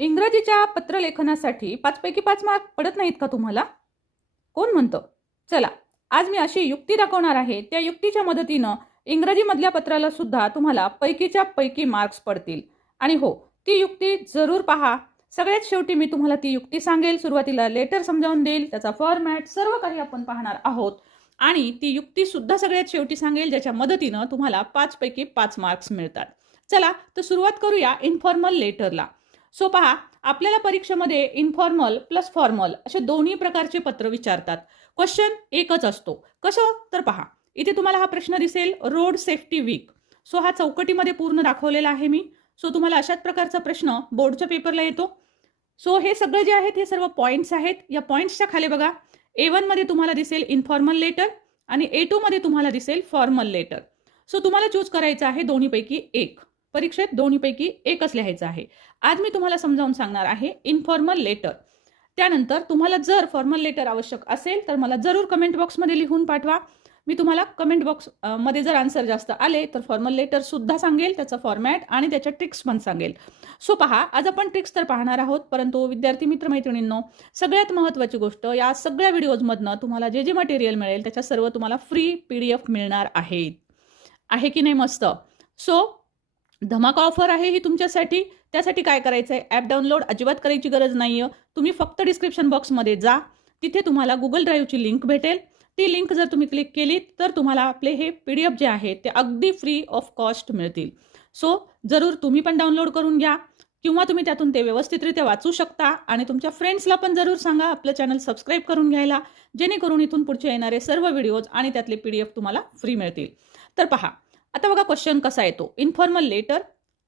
इंग्रजीच्या पत्रलेखनासाठी 5 पैकी 5 मार्क पडत नाहीत का तुम्हाला? कोण म्हणतं? चला, आज मी अशी युक्ती दाखवणार आहे. त्या युक्तीच्या मदतीनं इंग्रजीमधल्या पत्राला सुद्धा तुम्हाला पैकीच्या पैकी मार्क्स पडतील. आणि हो, ती युक्ती जरूर पहा. सगळ्यात शेवटी मी तुम्हाला ती युक्ती सांगेल. सुरुवातीला लेटर समजावून देईल, त्याचा फॉर्मॅट सर्व काही आपण पाहणार आहोत. आणि ती युक्ती सुद्धा सगळ्यात शेवटी सांगेल, ज्याच्या मदतीनं तुम्हाला 5 पैकी 5 मार्क्स मिळतात. चला, तर सुरुवात करूया इन्फॉर्मल लेटरला. सो पहा, आपल्याला परीक्षेमध्ये इन्फॉर्मल प्लस फॉर्मल असे दोन्ही प्रकारचे पत्र विचारतात. क्वेश्चन एकच असतो. कसं? तर पहा, इथे तुम्हाला हा प्रश्न दिसेल, रोड सेफ्टी वीक. सो हा चौकटीमध्ये पूर्ण दाखवलेला आहे मी. सो तुम्हाला अशाच प्रकारचा प्रश्न बोर्डच्या पेपरला येतो. सो हे सगळं जे आहेत हे सर्व पॉईंट्स आहेत. या पॉईंट्सच्या खाली बघा, A1 मध्ये तुम्हाला दिसेल इन्फॉर्मल लेटर आणि A2 मध्ये तुम्हाला दिसेल फॉर्मल लेटर. सो तुम्हाला चूज करायचं आहे दोन्हीपैकी एक. परीक्षेत दोन्हीपैकी एकच लिहायचं आहे. आज मी तुम्हाला समजावून सांगणार आहे इन्फॉर्मल लेटर. त्यानंतर तुम्हाला जर फॉर्मल लेटर आवश्यक असेल तर मला जरूर कमेंट बॉक्समध्ये लिहून पाठवा. मी तुम्हाला कमेंट बॉक्स मध्ये जर आन्सर जास्त आले तर फॉर्मल लेटर सुद्धा सांगेल, त्याचा फॉर्मॅट आणि त्याच्या ट्रिक्स पण सांगेल. सो पहा, आज आपण ट्रिक्स तर पाहणार आहोत, परंतु विद्यार्थी मित्रमैत्रिणींनो, सगळ्यात महत्त्वाची गोष्ट, या सगळ्या व्हिडिओजमधनं तुम्हाला जे जे मटेरियल मिळेल त्याच्या सर्व तुम्हाला फ्री PDF मिळणार आहे. आहे की नाही मस्त? सो धमाका ऑफर आहे ही तुमच्यासाठी. त्यासाठी काय करायचं आहे, ॲप डाउनलोड अजिबात करायची गरज नाही आहे. तुम्ही फक्त डिस्क्रिप्शन बॉक्समध्ये जा, तिथे तुम्हाला गुगल ड्राईव्हची लिंक भेटेल. ती लिंक जर तुम्ही क्लिक केली तर तुम्हाला आपले हे PDF जे आहे ते अगदी फ्री ऑफ कॉस्ट मिळतील. सो जरूर तुम्ही पण डाउनलोड करून घ्या, किंवा तुम्ही त्यातून ते व्यवस्थितरित्या वाचू शकता. आणि तुमच्या फ्रेंड्सला पण जरूर सांगा आपलं चॅनल सबस्क्राईब करून घ्यायला, जेणेकरून इथून पुढचे येणारे सर्व व्हिडिओज आणि त्यातले PDF तुम्हाला फ्री मिळतील. तर पहा, आता बघा क्वेश्चन कसा येतो. इन्फॉर्मल लेटर,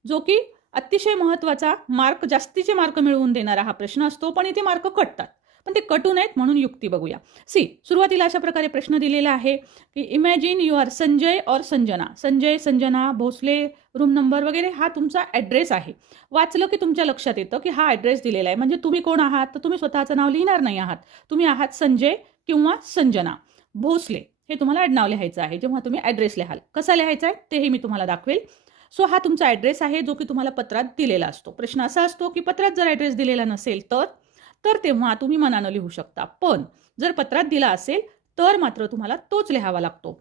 जो की अतिशय महत्त्वाचा, मार्क जास्तीचे मार्क मिळवून देणारा हा प्रश्न असतो. पण इथे मार्क कटतात, पण ते कटू नयेत म्हणून युक्ती बघूया. सुरुवातीला अशा प्रकारे प्रश्न दिलेला आहे की इमॅजिन यू आर संजय और संजना. संजय, संजना, भोसले, रूम नंबर वगैरे हा तुमचा ॲड्रेस आहे. वाचलं की तुमच्या लक्षात येतं की हा ॲड्रेस दिलेला आहे. म्हणजे तुम्ही कोण आहात, तर तुम्ही स्वतःचं नाव लिहिणार नाही आहात. तुम्ही आहात संजय किंवा संजना भोसले, हे तुम्हाला आडनाव लिहायचं आहे जेव्हा तुम्ही ॲड्रेस लिहाल. कसा लिहायचा आहे तेही मी तुम्हाला दाखवेल. सो हा तुमचा ॲड्रेस आहे, जो की तुम्हाला पत्रात दिलेला असतो. प्रश्न असा असतो की पत्रात जर ॲड्रेस दिलेला नसेल तर तेव्हा तुम्ही मनानं लिहू शकता. पण जर पत्रात दिला असेल तर मात्र तुम्हाला तोच लिहावा लागतो.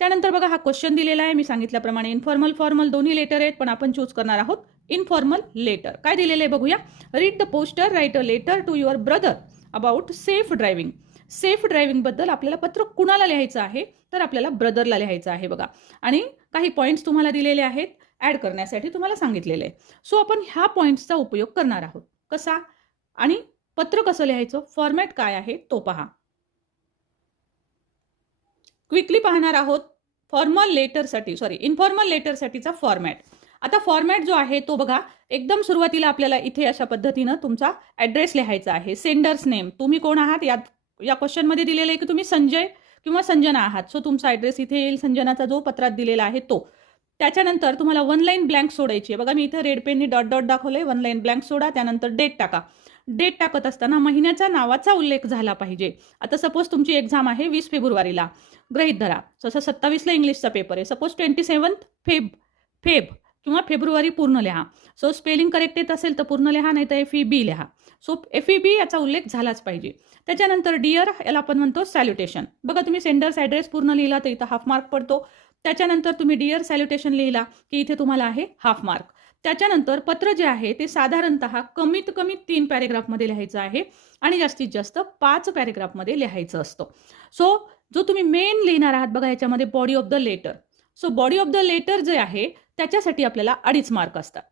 त्यानंतर बघा, हा क्वेश्चन दिलेला आहे. मी सांगितल्याप्रमाणे इन्फॉर्मल फॉर्मल दोन्ही लेटर आहेत, पण आपण चूज करणार आहोत इन्फॉर्मल लेटर. काय दिलेलं आहे बघूया. Read the poster, write a letter to your brother about safe driving. Safe driving बद्दल आपल्याला पत्र कुणाला लिहायचं आहे, तर आपल्याला ब्रदरला लिहायचं आहे बघा. आणि काही पॉईंट्स तुम्हाला दिलेले आहेत, ॲड करण्यासाठी तुम्हाला सांगितलेलं आहे. सो आपण ह्या पॉईंट्सचा उपयोग करणार आहोत. कसा आणि पत्र कसं लिहायचं, फॉर्मॅट काय आहे तो पहा. क्विकली पाहणार आहोत इन्फॉर्मल लेटरसाठीचा फॉर्मॅट. आता फॉर्मॅट जो आहे तो बघा, एकदम सुरुवातीला आपल्याला इथे अशा पद्धतीनं तुमचा ॲड्रेस लिहायचा आहे. सेंडर्स नेम, तुम्ही कोण आहात, या क्वेश्चनमध्ये दिलेलं आहे की तुम्ही संजय किंवा संजना आहात. सो तुमचा ॲड्रेस इथे येईल, संजनाचा जो पत्रात दिलेला आहे तो. त्याच्यानंतर तुम्हाला 1 लाईन ब्लँक सोडायची आहे. बघा, मी इथे रेड पेननी डॉट डॉट दाखवलंय. 1 लाईन ब्लँक सोडा. त्यानंतर डेट टाका. डेट टाकत असताना महिन्याचा नावाचा उल्लेख झाला पाहिजे. आता सपोज तुमची एक्झाम आहे 20 फेब्रुवारीला, गृहीत धरा. जसं 27ला इंग्लिशचा पेपर आहे, सपोज 27 फेब किंवा फेब्रुवारी पूर्ण लिहा. सो स्पेलिंग करेक्ट येत असेल तर पूर्ण लिहा, नाही तर FEB लिहा. सो FEB याचा उल्लेख झालाच पाहिजे. त्याच्यानंतर डिअर, याला आपण म्हणतो सॅल्युटेशन. बघा, तुम्ही सेंडर्स ॲड्रेस पूर्ण लिहिला तर इथं हाफ मार्क पडतो. त्याच्यानंतर तुम्ही डिअर सॅल्युटेशन लिहिला की इथे तुम्हाला आहे हाफ मार्क. त्याच्यानंतर पत्र जे आहे ते साधारणतः कमीत कमी 3 पॅरेग्राफमध्ये लिहायचं आहे आणि जास्तीत जास्त 5 पॅरेग्राफमध्ये लिहायचं असतं. सो जो तुम्ही मेन लिहिणार आहात बघा, याच्यामध्ये body of the letter. So body of the letter जे आहे त्याच्यासाठी आपल्याला 2.5 मार्क असतात.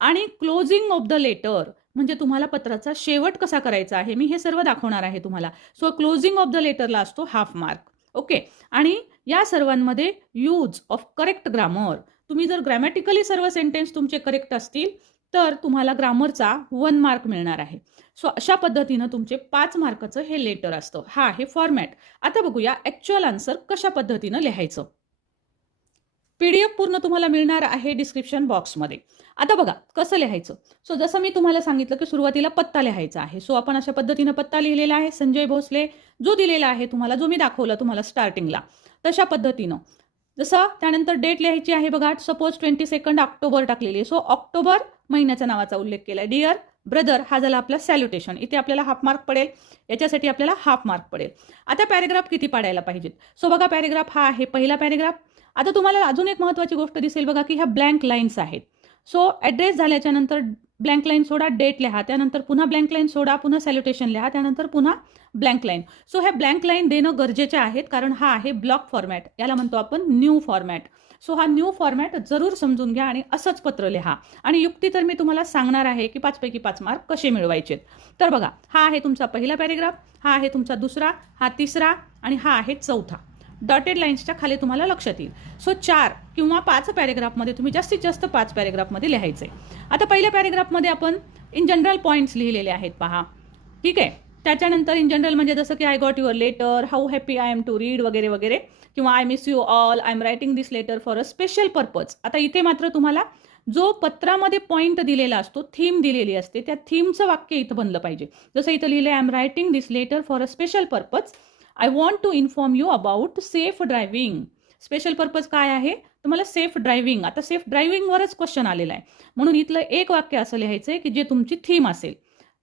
आणि क्लोजिंग ऑफ द लेटर म्हणजे तुम्हाला पत्राचा शेवट कसा करायचा आहे, मी हे सर्व दाखवणार आहे तुम्हाला. सो क्लोजिंग ऑफ द लेटरला असतो हाफ मार्क. ओके. आणि या सर्वांमध्ये यूज ऑफ करेक्ट ग्रामर, तुम्ही जर ग्रॅमॅटिकली सर्व सेंटेन्स तुमचे करेक्ट असतील तर तुम्हाला ग्रामरचा 1 मार्क मिळणार आहे. सो अशा पद्धतीनं तुमचे 5 मार्काचं हे लेटर असतं. हा आहे फॉर्मॅट. आता बघूया ॲक्च्युअल आन्सर कशा पद्धतीनं लिहायचं. PDF पूर्ण तुम्हाला मिळणार आहे डिस्क्रिप्शन बॉक्समध्ये. आता बघा कसं लिहायचं. सो जसं मी तुम्हाला सांगितलं की सुरुवातीला पत्ता लिहायचा आहे. सो आपण अशा पद्धतीनं पत्ता लिहिलेला आहे, संजय भोसले, जो दिलेला आहे तुम्हाला, जो मी दाखवला तुम्हाला स्टार्टिंगला, तशा पद्धतीनं. जसं त्यानंतर डेट लिहायची आहे बघा, सपोज 22 ऑक्टोबर टाकलेली आहे. सो ऑक्टोबर महिन्याच्या नावाचा उल्लेख केला आहे. डिअर ब्रदर हा झाला आपला सॅल्युटेशन. इथे आपल्याला हाफ मार्क पडेल, याच्यासाठी आपल्याला हाफ मार्क पडेल. आता पॅरेग्राफ किती पाडायला पाहिजेत? सो बघा, पॅरेग्राफ हा आहे पहिला पॅरेग्राफ. आता तुम्हाला अजून एक महत्त्वाची गोष्ट दिसेल बघा की ह्या ब्लँक लाईन्स आहेत. सो ॲड्रेस झाल्याच्या नंतर ब्लँक लाईन सोडा, डेट लिहा, त्यानंतर पुन्हा ब्लँक लाईन सोडा, पुन्हा सॅल्युटेशन लिहा, त्यानंतर पुन्हा ब्लँक लाईन. सो ह्या ब्लँक लाईन देणं गरजेचे आहेत, कारण हा आहे ब्लॉक फॉर्मॅट, याला म्हणतो आपण न्यू फॉर्मॅट. सो हा न्यू फॉर्मॅट जरूर समजून घ्या आणि असंच पत्र लिहा. आणि युक्ती तर मी तुम्हाला सांगणार आहे की 5 पैकी 5 मार्क कसे मिळवायचे. तर बघा, हा आहे तुमचा पहिला पॅरेग्राफ, हा आहे तुमचा दुसरा, हा तिसरा आणि हा आहे चौथा. डॉटेड लाईन्सच्या खाली तुम्हाला लक्षात येईल. सो 4 किंवा 5 पॅरेग्राफमध्ये तुम्ही जास्तीत जास्त 5 पॅरेग्राफमध्ये लिहायचे. आता पहिल्या पॅरेग्राफमध्ये आपण इन जनरल पॉईंट्स लिहिलेले आहेत पहा, ठीक आहे. त्याच्यानंतर इन जनरल म्हणजे जसं की I got your letter, how happy I am to read वगैरे वगैरे, किंवा I miss you all, I am writing this letter for a special purpose. आता इथे मात्र तुम्हाला जो पत्रामध्ये पॉईंट दिलेला असतो, थीम दिलेली असते, त्या थीमचं वाक्य इथं बनलं पाहिजे. जसं इथं लिहिलं I am writing this letter for a special purpose, I want to inform you about safe driving. Special purpose काय आहे? तुम्हाला सेफ ड्रायव्हिंग. आता सेफ ड्रायव्हिंगवरच क्वेश्चन आलेला आहे, म्हणून इथलं एक वाक्य असं लिहायचं आहे की जे तुमची थीम असेल.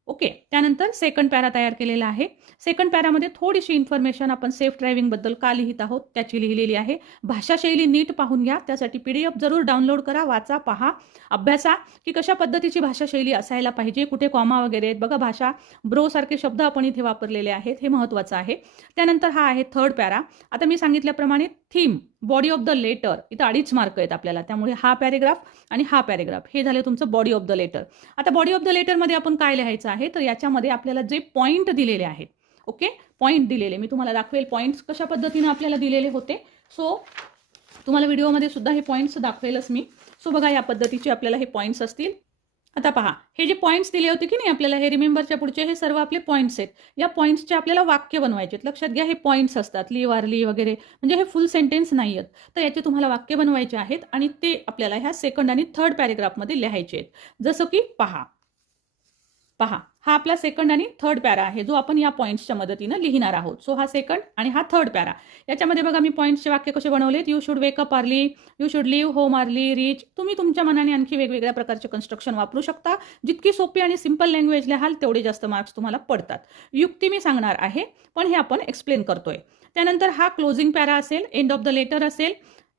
ओके. त्यानंतर सेकंड पॅरा तयार केलेला आहे. सेकंड पॅरामध्ये थोडीशी इन्फॉर्मेशन आपण सेफ ड्रायव्हिंगबद्दल का लिहित आहोत त्याची लिहिलेली आहे. भाषाशैली नीट पाहून घ्या, त्यासाठी PDF जरूर डाउनलोड करा, वाचा, पहा, अभ्यासा की कशा पद्धतीची भाषाशैली असायला पाहिजे, कुठे कॉमा वगैरे आहेत बघा, भाषा ब्रो सारखे शब्द आपण इथे वापरलेले आहेत, हे महत्त्वाचं आहे. त्यानंतर हा आहे थर्ड पॅरा. आता मी सांगितल्याप्रमाणे theme, body of the letter, इथं 2.5 मार्क आहेत आपल्याला, त्यामुळे हा पॅरेग्राफ आणि हा पॅरेग्राफ हे झाले तुमचं बॉडी ऑफ द लेटर. आता बॉडी ऑफ द लेटरमध्ये आपण काय लिहायचं आहे, तर याच्यामध्ये आपल्याला जे पॉईंट दिलेले आहेत, ओके, पॉईंट दिलेले मी तुम्हाला दाखवेल, पॉईंट्स कशा पद्धतीने आपल्याला दिलेले होते. सो तुम्हाला व्हिडिओमध्ये सुद्धा हे पॉईंट्स दाखवेलच मी. सो बघा, या पद्धतीचे आपल्याला हे पॉईंट्स असतील. आता पहा, हे जे पॉईंट्स दिले होते की नाही आपल्याला, हे रिमेंबरच्या पुढचे हे सर्व आपले पॉईंट्स आहेत. या पॉईंट्सचे आपल्याला वाक्य बनवायचे आहेत. लक्षात घ्या, हे पॉईंट्स असतात, ली वारली वगैरे, म्हणजे हे फुल सेंटेन्स नाही आहेत. तर याचे तुम्हाला वाक्य बनवायचे आहेत आणि ते आपल्याला ह्या सेकंड आणि थर्ड पॅरेग्राफमध्ये लिहायचे आहेत. जसं की पहा, हा आपला सेकंड आणि थर्ड पॅरा आहे, जो आपण या पॉईंट्सच्या मदतीनं लिहिणार आहोत. सो हा सेकंड आणि हा थर्ड पॅरा. याच्यामध्ये बघा मी पॉईंट्सचे वाक्य कसे बनवलेत. You should wake up early, you should leave home early, reach. तुम्ही तुमच्या मनाने आणखी वेगवेगळ्या प्रकारचे कन्स्ट्रक्शन वापरू शकता. जितकी सोपी आणि सिंपल लँग्वेज लिहाल तेवढे जास्त मार्क्स तुम्हाला पडतात. युक्ती मी सांगणार आहे, पण हे आपण एक्सप्लेन करतोय. त्यानंतर हा क्लोजिंग पॅरा असेल, एंड ऑफ द लेटर असेल,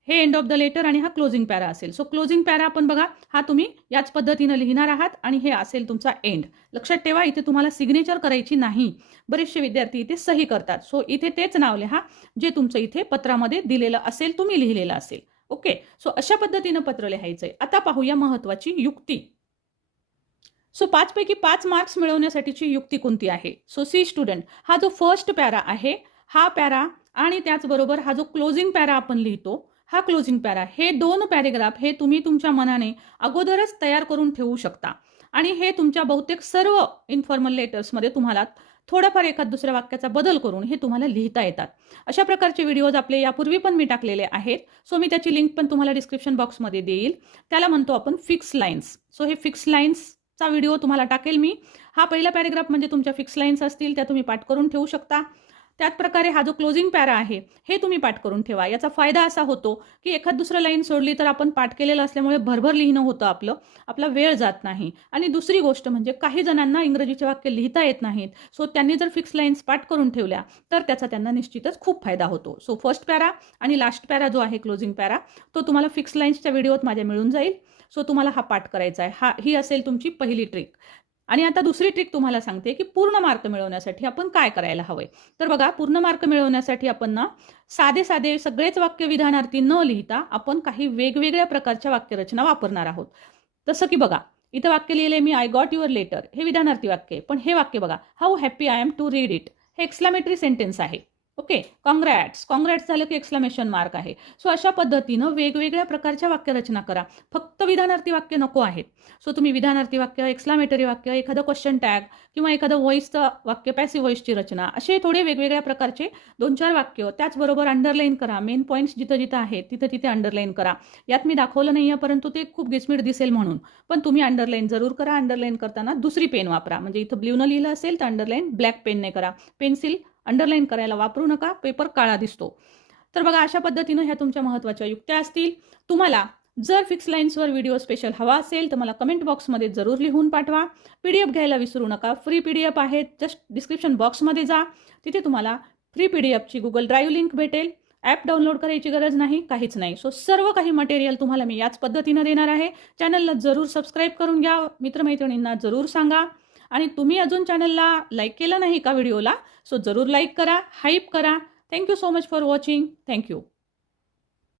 हे एंड ऑफ द लेटर आणि हा क्लोजिंग पॅरा असेल. सो क्लोजिंग पॅरा आपण बघा, हा तुम्ही याच पद्धतीनं लिहिणार आहात आणि हे असेल तुमचा एंड. लक्षात ठेवा, इथे तुम्हाला सिग्नेचर करायची नाही. बरेचसे विद्यार्थी इथे सही करतात. सो इथे तेच नाव लिहा जे तुमचं इथे पत्रामध्ये दिलेलं असेल, तुम्ही लिहिलेलं असेल. ओके. सो अशा पद्धतीनं पत्र लिहायचंय. आता पाहूया महत्वाची युक्ती. सो 5 पैकी 5 मार्क्स मिळवण्यासाठीची युक्ती कोणती आहे? सो सी स्टुडंट, हा जो फर्स्ट पॅरा आहे, हा पॅरा आणि त्याचबरोबर हा जो क्लोजिंग पॅरा आपण लिहितो, हा क्लोजिंग पॅरा, हे 2 पॅरेग्राफ हे तुम्ही तुमच्या मनाने अगोदरच तयार करून ठेवू शकता. आणि हे तुमच्या बहुतेक सर्व इन्फॉर्मल लेटर्समध्ये तुम्हाला थोडाफार एखाद दुसऱ्या वाक्याचा बदल करून हे तुम्हाला लिहिता येतात. अशा प्रकारचे व्हिडिओज आपले यापूर्वी पण मी टाकलेले आहेत. सो मी त्याची लिंक पण तुम्हाला डिस्क्रिप्शन बॉक्समध्ये देईल. त्याला म्हणतो आपण फिक्स लाईन्स. सो हे फिक्स लाईन्सचा व्हिडिओ तुम्हाला टाकेल मी. हा पहिला पॅरेग्राफ म्हणजे तुमच्या फिक्स लाईन्स असतील, त्या तुम्ही पाठ करून ठेवू शकता. त्याच प्रकारे हा जो क्लोजिंग पॅरा आहे, हे तुम्ही पाठ करून ठेवा. याचा फायदा असा होतो की एखाद दुसरं लाईन सोडली तर आपण पाठ केलेलं असल्यामुळे भरभर लिहिणं होतं, आपला वेळ जात नाही. आणि दुसरी गोष्ट म्हणजे काही जणांना इंग्रजीचे वाक्य लिहिता येत नाहीत. सो त्यांनी जर फिक्स लाईन्स पाठ करून ठेवल्या तर त्याचा त्यांना निश्चितच खूप फायदा होतो. सो फर्स्ट पॅरा आणि लास्ट पॅरा जो आहे क्लोजिंग पॅरा, तो तुम्हाला फिक्स लाईन्सच्या व्हिडिओत माझ्या मिळून जाईल. सो तुम्हाला हा पाठ करायचा आहे. ही असेल तुमची पहिली ट्रिक. आणि आता दुसरी ट्रिक तुम्हाला सांगते की पूर्ण मार्क मिळवण्यासाठी आपण काय करायला हवंय. तर बघा, पूर्ण मार्क मिळवण्यासाठी आपण ना साधे सगळेच वाक्य विधानार्थी न लिहिता आपण काही वेगवेगळ्या प्रकारच्या वाक्यरचना वापरणार आहोत. जसं की बघा, इथं वाक्य लिहिले मी, आय गॉट युअर लेटर, हे विधानार्थी वाक्य आहे. पण हे वाक्य बघा, how happy I am to read it, हे एक्सक्लामेटरी सेंटेन्स आहे. ओके. कॉंग्रॅट्स झालं की एक्सक्लामेशन मार्क आहे. सो अशा पद्धतीनं वेगवेगळ्या प्रकारच्या वाक्यरचना करा. फक्त विधानार्थी वाक्य नको आहेत. सो तुम्ही विधानार्थी वाक्य, एक्सक्लामेटरी वाक्य, एखादं क्वेश्चन टॅग किंवा एखादं व्हॉइसचं वाक्य, पॅसिव्ह व्हॉइसची रचना, असे थोडे वेगवेगळ्या प्रकारचे 2-4 वाक्य. त्याचबरोबर अंडरलाईन करा. मेन पॉईंट्स जिथं जिथं आहेत तिथे अंडरलाईन करा. यात मी दाखवलं नाही आहे, परंतु ते खूप गिचमीट दिसेल म्हणून, पण तुम्ही अंडरलाईन जरूर करा. अंडरलाईन करताना दुसरी पेन वापरा. म्हणजे इथं ब्ल्यूनं लिहिलं असेल तर अंडरलाईन ब्लॅक पेनने करा. पेन्सिल अंडरलाईन करायला वापरू नका, पेपर काळा दिसतो. तर बघा, अशा पद्धतीनं ह्या तुमच्या महत्त्वाच्या युक्त्या असतील. तुम्हाला जर फिक्स लाईन्सवर व्हिडिओ स्पेशल हवा असेल तर मला कमेंट बॉक्समध्ये जरूर लिहून पाठवा. PDF घ्यायला विसरू नका. फ्री PDF आहेत. जस्ट डिस्क्रिप्शन बॉक्समध्ये जा. तिथे तुम्हाला फ्री PDFची Google ड्राईव्ह लिंक भेटेल. ॲप डाउनलोड करायची गरज नाही, काहीच नाही. सो सर्व काही मटेरियल तुम्हाला मी याच पद्धतीनं देणार आहे. चॅनलला जरूर सबस्क्राईब करून घ्या. मित्रमैत्रिणींना जरूर सांगा. आणि तुम्ही अजून चॅनलला लाईक केलं नाही का व्हिडिओला, सो जरूर लाईक करा, हाईप करा. Thank you so much for watching. Thank you.